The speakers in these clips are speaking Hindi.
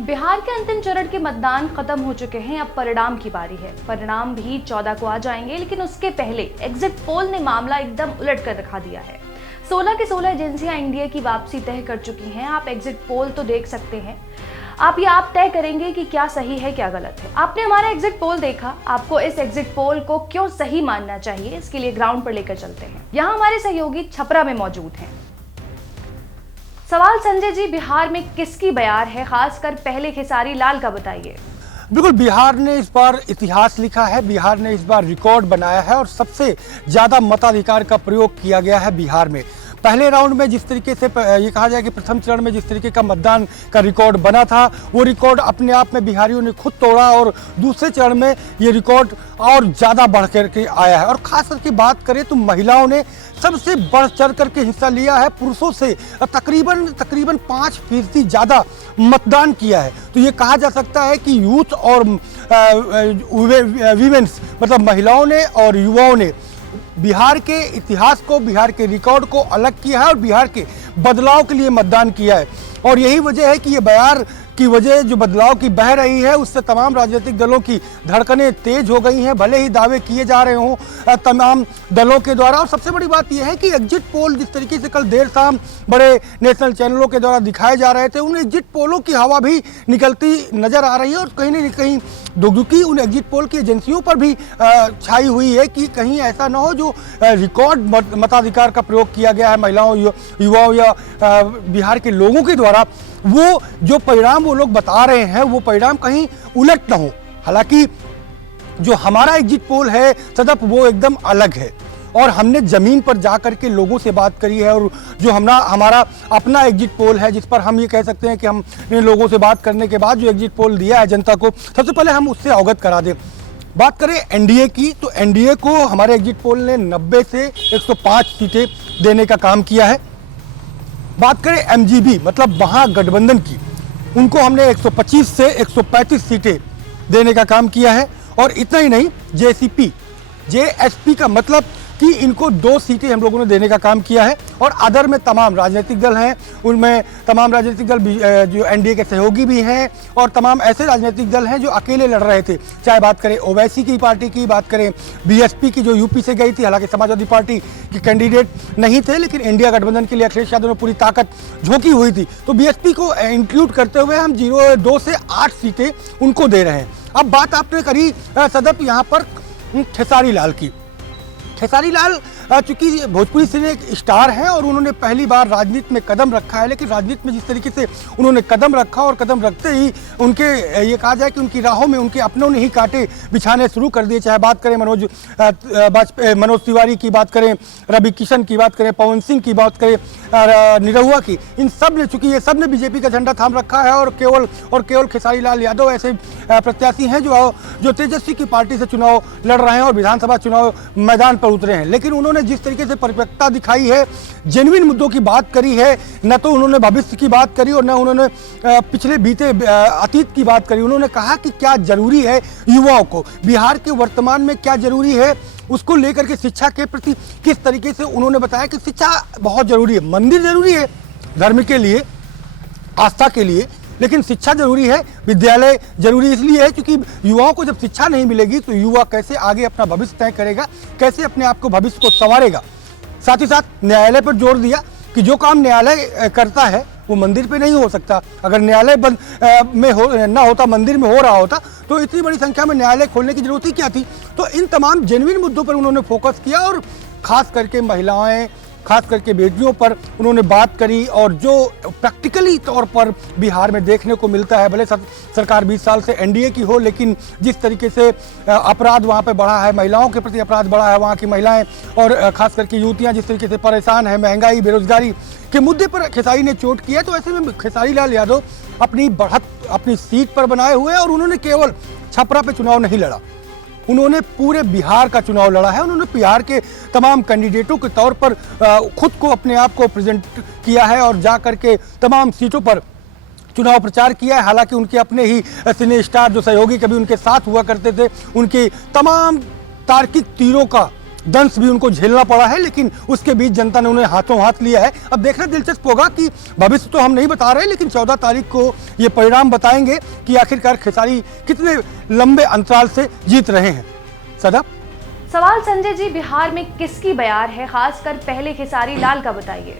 बिहार के अंतिम चरण के मतदान खत्म हो चुके हैं। अब परिणाम की बारी है। परिणाम भी 14 को आ जाएंगे, लेकिन उसके पहले एग्जिट पोल ने मामला एकदम उलट कर दिखा दिया है। 16 की 16 एजेंसियां एनडीए की वापसी तय कर चुकी हैं। आप एग्जिट पोल तो देख सकते हैं। आप तय करेंगे कि क्या सही है क्या गलत है। आपने हमारा एग्जिट पोल देखा, आपको इस एग्जिट पोल को क्यों सही मानना चाहिए, इसके लिए ग्राउंड पर लेकर चलते हैं। यहाँ हमारे सहयोगी छपरा में मौजूद हैं। सवाल संजय जी, बिहार में किसकी बयार है, खासकर पहले खेसारी लाल का बताइए। बिल्कुल, बिहार ने इस बार इतिहास लिखा है, बिहार ने इस बार रिकॉर्ड बनाया है और सबसे ज़्यादा मताधिकार का प्रयोग किया गया है बिहार में। पहले राउंड में जिस तरीके से ये कहा जाए कि प्रथम चरण में जिस तरीके का मतदान का रिकॉर्ड बना था, वो रिकॉर्ड अपने आप में बिहारियों ने खुद तोड़ा और दूसरे चरण में ये रिकॉर्ड और ज़्यादा बढ़ करके आया है। और खास करके बात करें तो महिलाओं ने सबसे बढ़ चढ़ करके हिस्सा लिया है, पुरुषों से तकरीबन 5% ज़्यादा मतदान किया है। तो ये कहा जा सकता है कि यूथ और वीमेंस मतलब महिलाओं ने और युवाओं ने बिहार के इतिहास को, बिहार के रिकॉर्ड को अलग किया है और बिहार के बदलाव के लिए मतदान किया है। और यही वजह है कि ये बयार की वजह जो बदलाव की बह रही है, उससे तमाम राजनीतिक दलों की धड़कनें तेज हो गई हैं, भले ही दावे किए जा रहे हों तमाम दलों के द्वारा। और सबसे बड़ी बात यह है कि एग्जिट पोल जिस तरीके से कल देर शाम बड़े नेशनल चैनलों के द्वारा दिखाए जा रहे थे, उन एग्जिट पोलों की हवा भी निकलती नजर आ रही है और कहीं न कहीं दुखी उन एग्जिट पोल की एजेंसियों पर भी छाई हुई है कि कहीं ऐसा ना हो जो रिकॉर्ड मताधिकार का प्रयोग किया गया है महिलाओं, युवाओं या बिहार के लोगों के द्वारा, वो जो परिणाम वो लोग बता रहे हैं वो परिणाम कहीं उलट ना हो। हालांकि जो हमारा एग्जिट पोल है सदप, वो एकदम अलग है और हमने ज़मीन पर जाकर के लोगों से बात करी है। और जो हमारा अपना एग्जिट पोल है, जिस पर हम ये कह सकते हैं कि हमने लोगों से बात करने के बाद जो एग्जिट पोल दिया है जनता को, सबसे पहले हम उससे अवगत करा दें। बात करें एनडीए की, तो एनडीए को हमारे एग्जिट पोल ने 90 से 105 सीटें देने का काम किया है। बात करें एमजीबी मतलब महागठबंधन की, उनको हमने 125 से 135 सीटें देने का काम किया है। और इतना ही नहीं, जेएसपी का मतलब कि इनको 2 सीटें हम लोगों ने देने का काम किया है। और अदर में तमाम राजनीतिक दल हैं, उनमें तमाम राजनीतिक दल जो एनडीए के सहयोगी भी हैं और तमाम ऐसे राजनीतिक दल हैं जो अकेले लड़ रहे थे। चाहे बात करें ओवैसी की पार्टी की, बात करें बीएसपी की जो यूपी से गई थी, हालांकि समाजवादी पार्टी के कैंडिडेट नहीं थे, लेकिन इंडिया गठबंधन के लिए अखिलेश यादव ने पूरी ताकत झोंकी हुई थी। तो बीएसपी को इंक्लूड करते हुए हम 2 से 8 सीटें उनको दे रहे हैं। अब बात आपने करी सदप यहाँ पर खेसारी लाल की। खेसारी लाल चूंकि भोजपुरी सिने एक स्टार हैं और उन्होंने पहली बार राजनीति में कदम रखा है, लेकिन राजनीति में जिस तरीके से उन्होंने कदम रखा और कदम रखते ही उनके ये कहा जाए कि उनकी राहों में उनके अपनों ने ही कांटे बिछाने शुरू कर दिए। चाहे बात करें मनोज तिवारी की, बात करें रवि किशन की, बात करें पवन सिंह की, बात करें निरहुआ की, इन सब ने, चूंकि ये सब ने बीजेपी का झंडा थाम रखा है और केवल खेसारी लाल यादव ऐसे प्रत्याशी हैं जो तेजस्वी की पार्टी से चुनाव लड़ रहे हैं और विधानसभा चुनाव मैदान पर उतरे हैं। लेकिन उन्होंने जिस तरीके से परिपक्वता दिखाई है, जेन्युइन मुद्दों की बात करी है, न तो उन्होंने भविष्य की बात करी और न उन्होंने पिछले बीते अतीत की बात करी। उन्होंने कहा कि क्या जरूरी है युवाओं को, बिहार के वर्तमान में क्या जरूरी है, उसको लेकर के शिक्षा के प्रति किस तरीके से उन्होंने बताया कि शिक्षा बहुत जरूरी है। मंदिर जरूरी है धर्म के लिए, आस्था के लिए, लेकिन शिक्षा जरूरी है। विद्यालय जरूरी इसलिए है क्योंकि युवाओं को जब शिक्षा नहीं मिलेगी तो युवा कैसे आगे अपना भविष्य तय करेगा, कैसे अपने आप को भविष्य को संवारेगा। साथ ही साथ न्यायालय पर जोर दिया कि जो काम न्यायालय करता है वो मंदिर पे नहीं हो सकता। अगर न्यायालय ना होता, मंदिर में हो रहा होता, तो इतनी बड़ी संख्या में न्यायालय खोलने की जरूरत ही क्या थी। तो इन तमाम जेन्युइन मुद्दों पर उन्होंने फोकस किया और खास करके महिलाएं, खास करके बेटियों पर उन्होंने बात करी। और जो प्रैक्टिकली तौर पर बिहार में देखने को मिलता है, भले सरकार 20 साल से एनडीए की हो, लेकिन जिस तरीके से अपराध वहाँ पे बढ़ा है, महिलाओं के प्रति अपराध बढ़ा है, वहाँ की महिलाएं और खास करके युवतियाँ जिस तरीके से परेशान है, महंगाई, बेरोजगारी के मुद्दे पर खेसारी ने चोट किया। तो ऐसे में खेसारी लाल यादव अपनी बढ़त अपनी सीट पर बनाए हुए और उन्होंने केवल छपरा पे चुनाव नहीं लड़ा, उन्होंने पूरे बिहार का चुनाव लड़ा है। उन्होंने बिहार के तमाम कैंडिडेटों के तौर पर खुद को, अपने आप को प्रेजेंट किया है और जा करके तमाम सीटों पर चुनाव प्रचार किया है। हालांकि उनके अपने ही सिने स्टार जो सहयोगी कभी उनके साथ हुआ करते थे, उनके तमाम तार्किक तीरों का दंश भी उनको झेलना पड़ा है, लेकिन उसके बीच जनता ने उन्हें हाथों हाथ लिया है। अब देखना दिलचस्प होगा कि भविष्य तो हम नहीं बता रहे, लेकिन 14 तारीख को ये परिणाम बताएंगे कि आखिरकार खेसारी कितने लंबे अंतराल से जीत रहे हैं। सदा सवाल संजय जी, बिहार में किसकी बयार है, खासकर पहले खेसारी लाल का बताइए।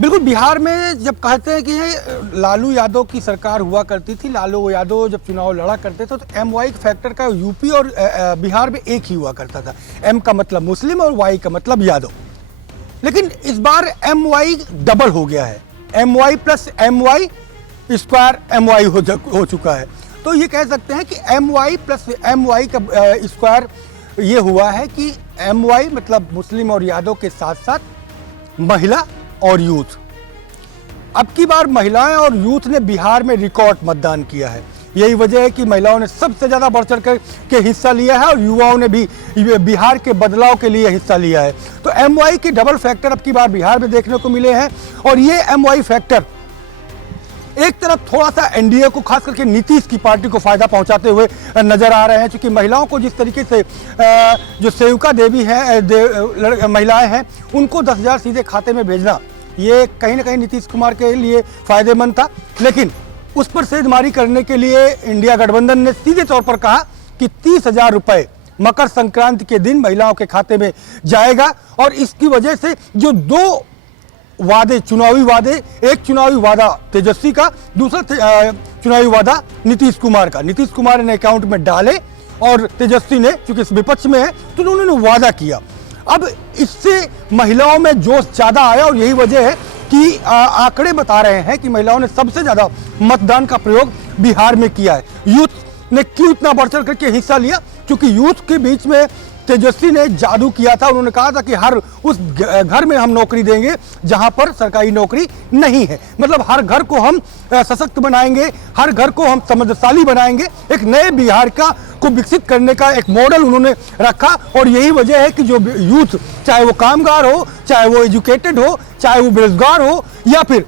बिल्कुल, बिहार में जब कहते हैं कि लालू यादव की सरकार हुआ करती थी, लालू यादव जब चुनाव लड़ा करते थे, तो एम वाई फैक्टर का यूपी और बिहार में एक ही हुआ करता था। एम का मतलब मुस्लिम और वाई का मतलब यादव। लेकिन इस बार एम वाई डबल हो गया है, M Y plus M Y square M Y हो चुका है। तो ये कह सकते हैं कि M Y plus M Y का स्क्वायर ये हुआ है कि एम वाई मतलब मुस्लिम और यादव के साथ साथ महिला और यूथ। अब की बार महिलाएं और यूथ ने बिहार में रिकॉर्ड मतदान किया है। यही वजह है कि महिलाओं ने सबसे ज़्यादा बढ़ चढ़ के हिस्सा लिया है और युवाओं ने भी बिहार के बदलाव के लिए हिस्सा लिया है। तो एम वाई के डबल फैक्टर अब की बार बिहार में देखने को मिले हैं। और ये एम वाई फैक्टर एक तरफ थोड़ा सा एनडीए को, खास करके नीतीश की पार्टी को फायदा पहुंचाते हुए नजर आ रहे हैं, क्योंकि महिलाओं को जिस तरीके से जो सेविका देवी हैं, महिलाएं हैं, उनको 10,000 सीधे खाते में भेजना ये कहीं ना कहीं नीतीश कुमार के लिए फायदेमंद था। लेकिन उस पर सेधमारी करने के लिए इंडिया गठबंधन ने सीधे तौर पर कहा कि 30,000 रुपये मकर संक्रांति के दिन महिलाओं के खाते में जाएगा। और इसकी वजह से जो दो वादे, चुनावी वादे, एक चुनावी वादा तेजस्वी का, दूसरा चुनावी वादा नीतीश कुमार का, नीतीश कुमार ने अकाउंट में डाले और तेजस्वी ने, चूंकि इस विपक्ष में है, तो उन्होंने वादा किया। अब इससे महिलाओं में जोश ज़्यादा आया और यही वजह है कि आंकड़े बता रहे हैं कि महिलाओं ने सबसे ज़्यादा मतदान का प्रयोग बिहार में किया है। यूथ ने क्यों इतना बढ़ चढ़ करके हिस्सा लिया? क्योंकि यूथ के बीच में तेजस्वी ने जादू किया था। उन्होंने कहा था कि हर उस घर में हम नौकरी देंगे जहां पर सरकारी नौकरी नहीं है, मतलब हर घर को हम सशक्त बनाएंगे, हर घर को हम समृद्धशाली बनाएंगे। एक नए बिहार को विकसित करने का एक मॉडल उन्होंने रखा। और यही वजह है कि जो यूथ, चाहे वो कामगार हो, चाहे वो एजुकेटेड हो, चाहे वो बेरोजगार हो, या फिर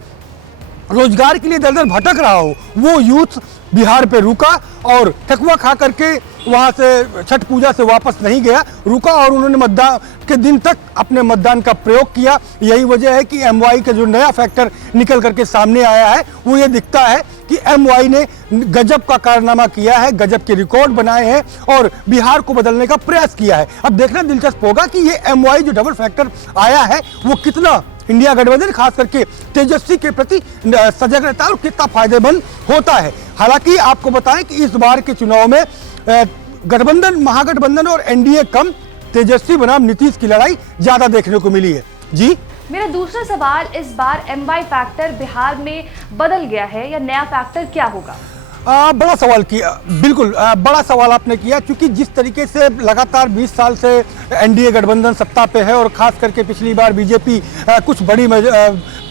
रोजगार के लिए दर दर भटक रहा हो, वो यूथ बिहार पे रुका और ठकुआ खा करके वहाँ से छठ पूजा से वापस नहीं गया, रुका और उन्होंने मतदान के दिन तक अपने मतदान का प्रयोग किया। यही वजह है कि एमवाई का जो नया फैक्टर निकल करके सामने आया है, वो ये दिखता है कि एमवाई ने गजब का कारनामा किया है, गजब के रिकॉर्ड बनाए हैं और बिहार को बदलने का प्रयास किया है। अब देखना दिलचस्प होगा कि ये एमवाई जो डबल फैक्टर आया है, वो कितना इंडिया गठबंधन खास करके तेजस्वी के प्रति सजग रहता है और कितना फायदेमंद होता है। हालांकि आपको बताएं कि इस बार के चुनाव में गठबंधन, महागठबंधन और एनडीए कम, तेजस्वी बनाम नीतीश की लड़ाई ज्यादा देखने को मिली है। जी, मेरा दूसरा सवाल, इस बार एमवाई फैक्टर बिहार में बदल गया है या नया फैक्टर क्या होगा? बड़ा सवाल किया, बिल्कुल बड़ा सवाल आपने किया, क्योंकि जिस तरीके से लगातार 20 साल से एनडीए गठबंधन सत्ता पे है और खास करके पिछली बार बीजेपी कुछ बड़ी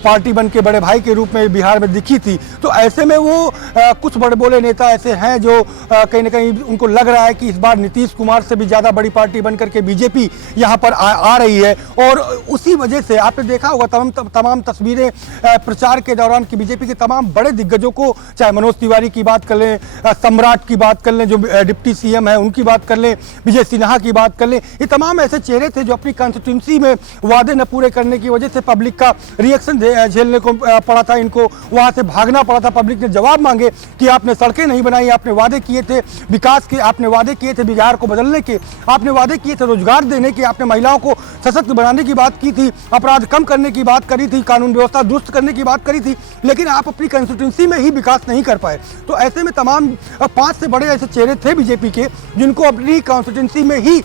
पार्टी बन के बड़े भाई के रूप में बिहार में दिखी थी, तो ऐसे में वो कुछ बड़े बोले नेता ऐसे हैं जो कहीं ना कहीं उनको लग रहा है कि इस बार नीतीश कुमार से भी ज़्यादा बड़ी पार्टी बन करके बीजेपी यहाँ पर आ रही है। और उसी वजह से आपने देखा होगा तमाम तस्वीरें प्रचार के दौरान कि बीजेपी के तमाम बड़े दिग्गजों को, चाहे मनोज तिवारी की बात कर लें, सम्राट की बात कर लें जो डिप्टी सीएम है, उनकी बात कर लें, विजय सिन्हा की बात कर लें, ये तमाम ऐसे चेहरे थे जो अपनी कॉन्स्टिट्यूंसी में वादे न पूरे करने की वजह से पब्लिक का रिएक्शन झेलने को पड़ा था, इनको वहां से भागना पड़ा था। पब्लिक ने जवाब मांगे कि आपने सड़कें नहीं बनाई, आपने वादे किए थे विकास के, आपने वादे किए थे बिहार को बदलने के, आपने वादे किए थे रोजगार देने के, आपने महिलाओं को सशक्त बनाने की बात की थी, अपराध कम करने की बात करी थी, कानून व्यवस्था दुरुस्त करने की बात करी थी, लेकिन आप अपनी कंस्टिट्यूंसी में ही विकास नहीं कर पाए। तो ऐसे में तमाम 5 से बड़े ऐसे चेहरे थे बीजेपी के जिनको अपनी कॉन्स्टिट्यूंसी में ही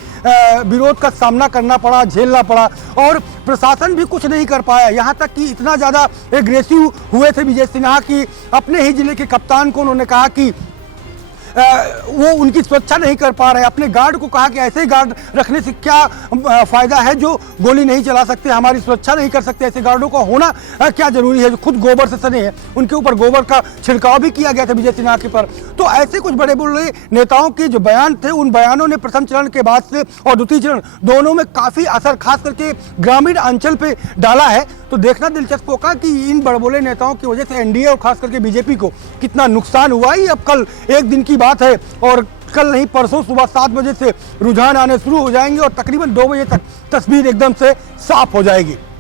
विरोध का सामना करना पड़ा, झेलना पड़ा और प्रशासन भी कुछ नहीं कर पाया। यहाँ तक कि इतना ज़्यादा एग्रेसिव हुए थे विजय सिन्हा की अपने ही जिले के कप्तान को उन्होंने कहा कि वो उनकी सुरक्षा नहीं कर पा रहे, अपने गार्ड को कहा कि ऐसे गार्ड रखने से क्या फ़ायदा है जो गोली नहीं चला सकते, हमारी सुरक्षा नहीं कर सकते, ऐसे गार्डों का होना क्या जरूरी है जो खुद गोबर से सने हैं। उनके ऊपर गोबर का छिड़काव भी किया गया था विजय सिन्हा के पर। तो ऐसे कुछ बड़े बड़े नेताओं के जो बयान थे, उन बयानों ने प्रथम चरण के बाद से और द्वितीय चरण दोनों में काफ़ी असर खास करके ग्रामीण अंचल पर डाला है। तो तो देखना दिलचस्प होगा कि इन बड़बोले नेताओं की वजह से एनडीए और खास करके बीजेपी को कितना नुकसान हुआ ही। अब कल एक दिन की बात है और कल नहीं परसों सुबह 7 बजे से रुझान आने शुरू हो जाएंगे और तकरीबन 2 बजे तक तस्वीर एकदम से साफ हो जाएगी।